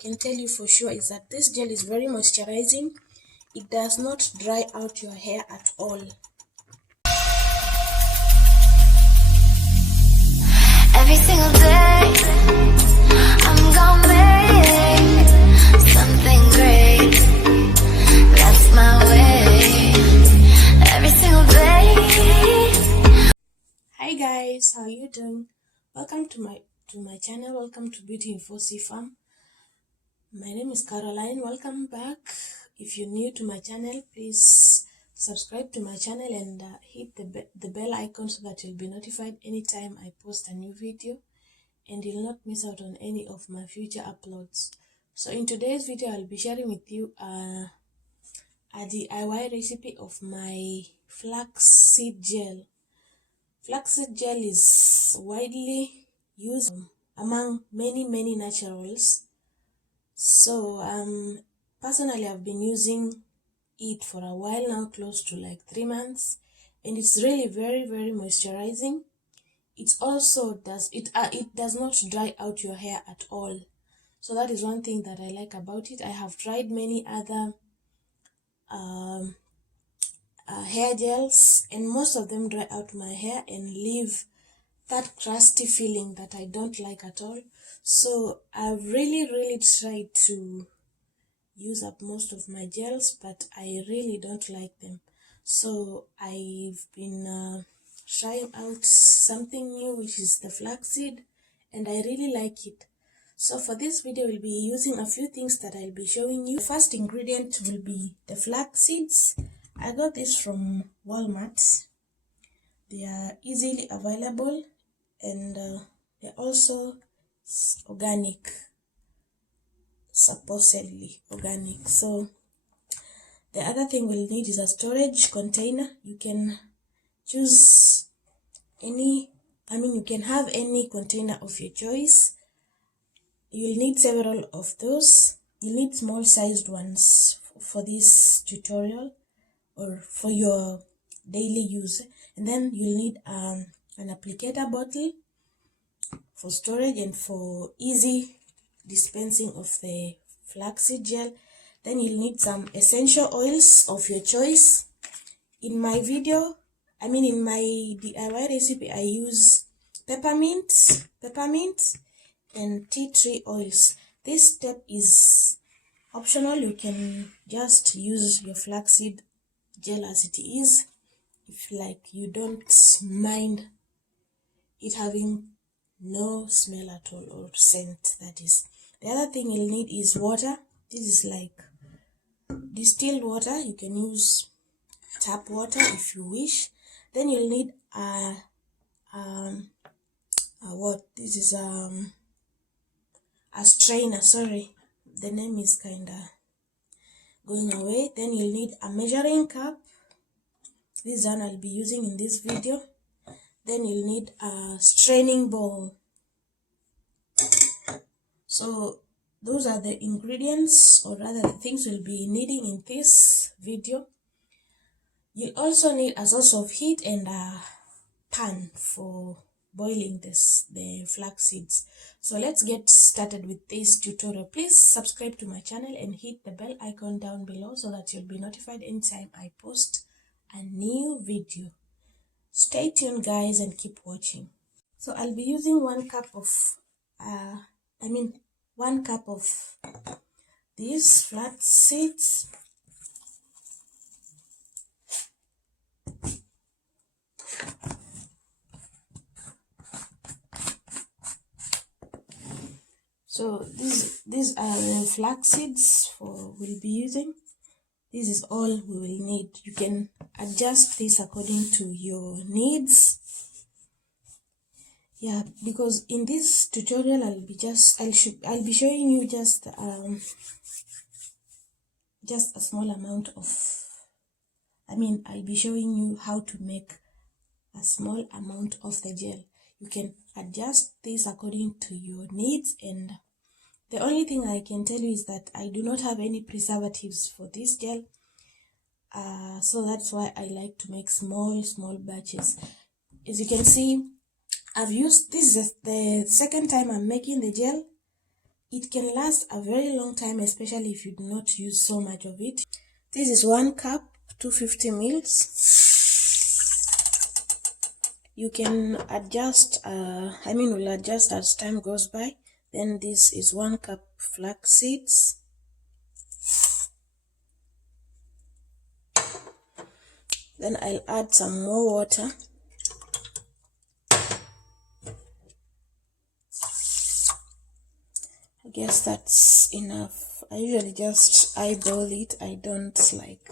can tell you for sure is that this gel is very moisturizing. It does not dry out your hair at all. Every single day I'm gonna make something great. That's my way. Every single day. Hi guys, how are you doing? Welcome to my channel. Welcome to BeautyIn4C Fam. My name is Caroline. Welcome back. If you're new to my channel, please subscribe to my channel and hit the bell icon so that you'll be notified anytime I post a new video and you'll not miss out on any of my future uploads. So in today's video, I'll be sharing with you a DIY recipe of my flaxseed gel. Flaxseed gel is widely used among many naturals. So personally, I've been using it for a while now, close to like 3 months, and it's really very moisturizing. It also does not dry out your hair at all. So that is one thing that I like about it. I have tried many other hair gels, and most of them dry out my hair and leave that crusty feeling that I don't like at all. So I've really tried to use up most of my gels, but I really don't like them. So I've been trying out something new, which is the flaxseed, and I really like it. So for this video, we'll be using a few things that I'll be showing you. The first ingredient will be the flax seeds. I got this from Walmart. They are easily available, and they're also organic, supposedly organic. So the other thing we'll need is a storage container. You can choose any, you can have any container of your choice. You'll need several of those. You'll need small sized ones for this tutorial or for your daily use. And then you'll need an applicator bottle for storage and for easy dispensing of the flaxseed gel. Then you'll need some essential oils of your choice. In my video, in my DIY recipe, I use peppermint and tea tree oils. This step is optional. You can just use your flaxseed gel as it is, if you don't mind it having no smell at all, or scent, that is. The other thing you'll need is water. This is like distilled water. You can use tap water if you wish. Then you'll need a strainer. Sorry, the name is kinda going away. Then you'll need a measuring cup. This one I'll be using in this video. Then you'll need a straining bowl. So those are the ingredients, or rather the things we'll be needing in this video. You'll also need a source of heat and a pan for boiling the flax seeds. So let's get started with this tutorial. Please subscribe to my channel and hit the bell icon down below so that you'll be notified anytime I post a new video. Stay tuned guys and keep watching. So I'll be using 1 cup of these flax seeds. So these are the flax seeds we'll be using. This is all we will need. You can adjust this according to your needs. Yeah, because in this tutorial I'll be showing you just a small amount of, I'll be showing you how to make a small amount of the gel. You can adjust this according to your needs, and the only thing I can tell you is that I do not have any preservatives for this gel. So that's why I like to make small batches. As you can see, this is the second time I'm making the gel, it can last a very long time, especially if you do not use so much of it. This is 1 cup, 250 mils. You can adjust, will adjust as time goes by. Then this is 1 cup flax seeds. Then I'll add some more water. I guess that's enough. I usually just eyeball it. I don't like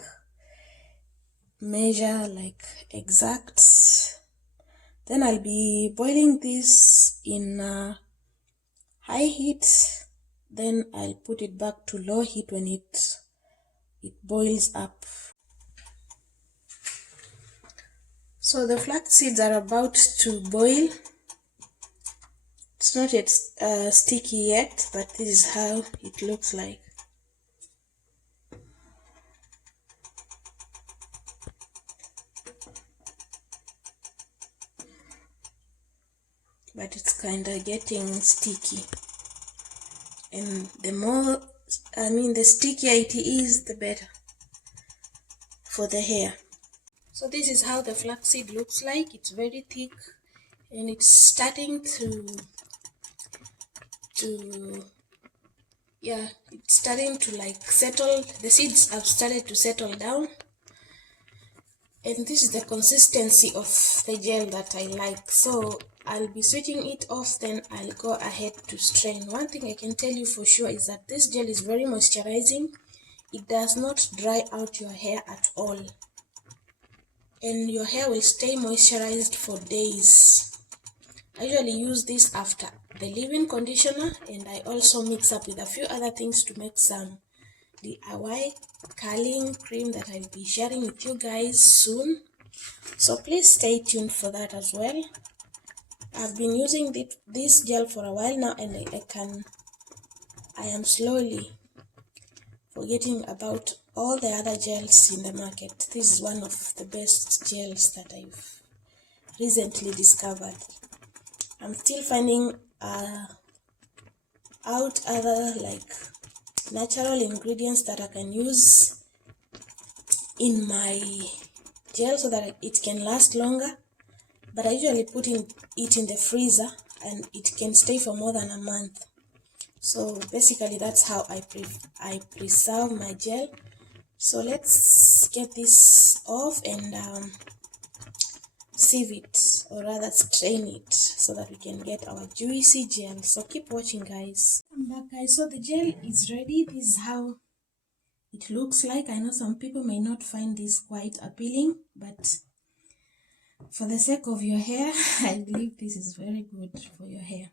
measure like exact. Then I'll be boiling this in high heat. Then I'll put it back to low heat when it boils up. So the flax seeds are about to boil. It's not yet sticky yet, but this is how it looks like. But it's kind of getting sticky, and the stickier it is, the better for the hair. So this is how the flaxseed looks like. It's very thick, and it's starting it's starting to like settle. The seeds have started to settle down. And this is the consistency of the gel that I like. So I'll be switching it off, then I'll go ahead to strain. One thing I can tell you for sure is that this gel is very moisturizing. It does not dry out your hair at all. And your hair will stay moisturized for days. I usually use this after the leave-in conditioner, and I also mix up with a few other things to make some DIY curling cream that I'll be sharing with you guys soon. So please stay tuned for that as well. I've been using this gel for a while now, and I am slowly forgetting about all the other gels in the market. This is one of the best gels that I've recently discovered. I'm still finding out other like natural ingredients that I can use in my gel so that it can last longer, but I usually put it in the freezer and it can stay for more than a month. So basically that's how I preserve my gel. So let's get this off and sieve it, or rather strain it, so that we can get our juicy gel. So keep watching, guys. I'm back, guys. So the gel is ready. This is how it looks like. I know some people may not find this quite appealing, but for the sake of your hair, I believe this is very good for your hair.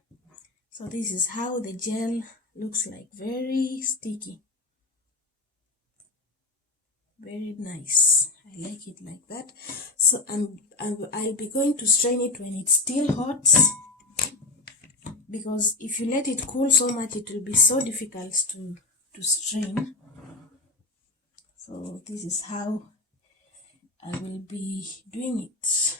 So this is how the gel looks like. Very sticky, very nice. I like it like that. So I'll be going to strain it when it's still hot, because if you let it cool so much, it will be so difficult to strain. So this is how I will be doing it.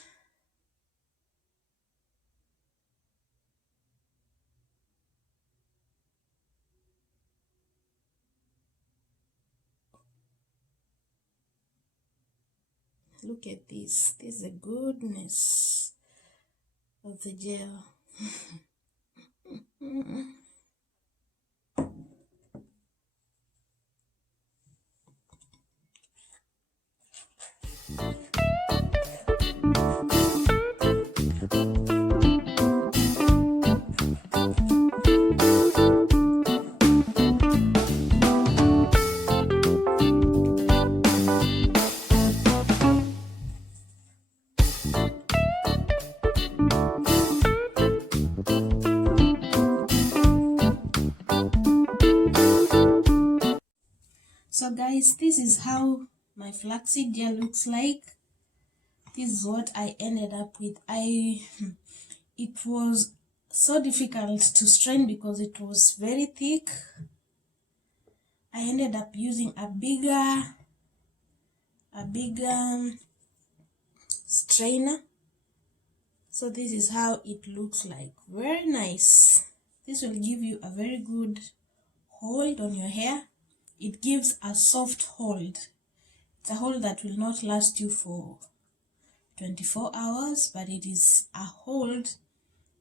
Look at this. This is the goodness of the gel. So guys, this is how my flaxseed gel looks like. This is what I ended up with. It was so difficult to strain because it was very thick. I ended up using a bigger strainer. So this is how it looks like. Very nice. This will give you a very good hold on your hair. It gives a soft hold. It's a hold that will not last you for 24 hours, but it is a hold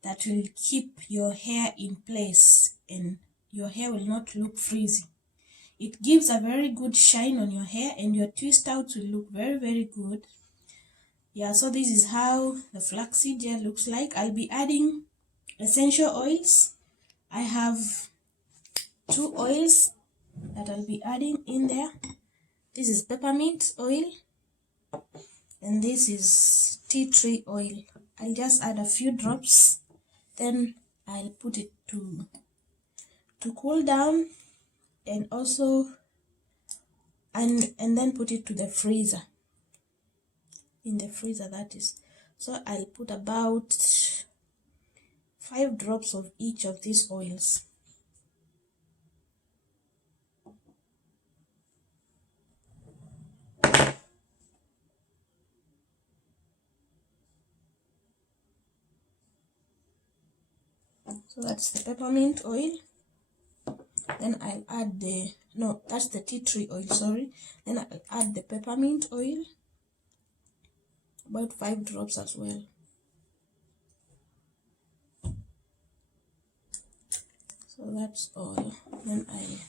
that will keep your hair in place and your hair will not look frizzy. It gives a very good shine on your hair and your twist outs will look very, very good. Yeah, so this is how the flaxseed gel looks like. I'll be adding essential oils. I have 2 oils that I'll be adding in there. This is peppermint oil and this is tea tree oil. I'll just add a few drops, then I'll put it to cool down and also and then put it to the freezer. In the freezer, that is. So I'll put about 5 drops of each of these oils. So that's the peppermint oil. Then I'll add that's the tea tree oil, sorry. Then I'll add the peppermint oil, about 5 drops as well. So that's all. Then I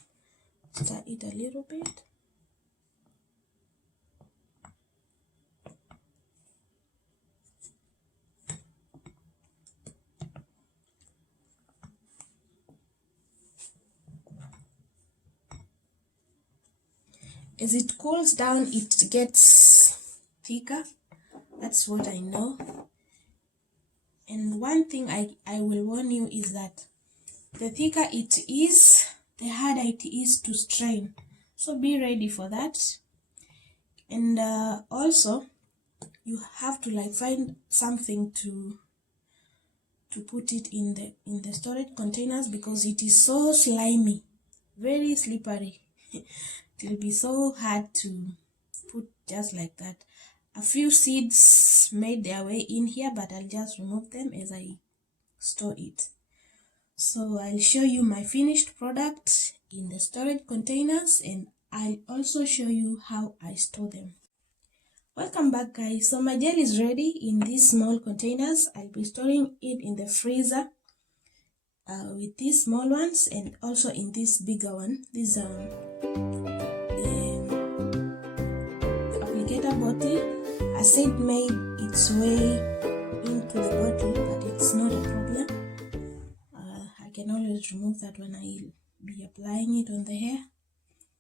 stir it a little bit. As it cools down, it gets thicker. That's what I know. And one thing I will warn you is that the thicker it is, the harder it is to strain. So be ready for that. And also, you have to find something to put it in the storage containers because it is so slimy, very slippery. It will be so hard to put just like that. A few seeds made their way in here, but I'll just remove them as I store it. So I'll show you my finished product in the storage containers and I'll also show you how I store them. Welcome back, guys. So my gel is ready in these small containers. I'll be storing it in the freezer with these small ones and also in this bigger one. This the applicator bottle. A seed made its way into the bottle, but it's not a problem. I can always remove that when I'll be applying it on the hair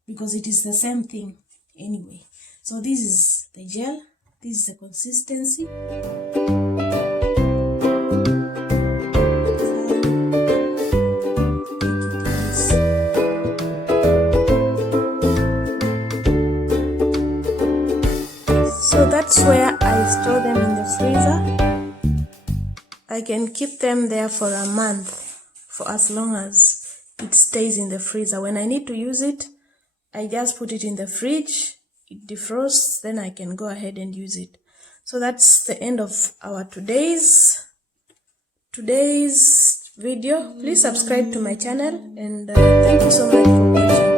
because it is the same thing anyway. So this is the gel, this is the consistency. So that's where I store them in the freezer. I can keep them there for a month, for as long as it stays in the freezer. When I need to use it, I just put it in the fridge, it defrosts, then I can go ahead and use it. So that's the end of our today's video. Please subscribe to my channel and thank you so much for watching.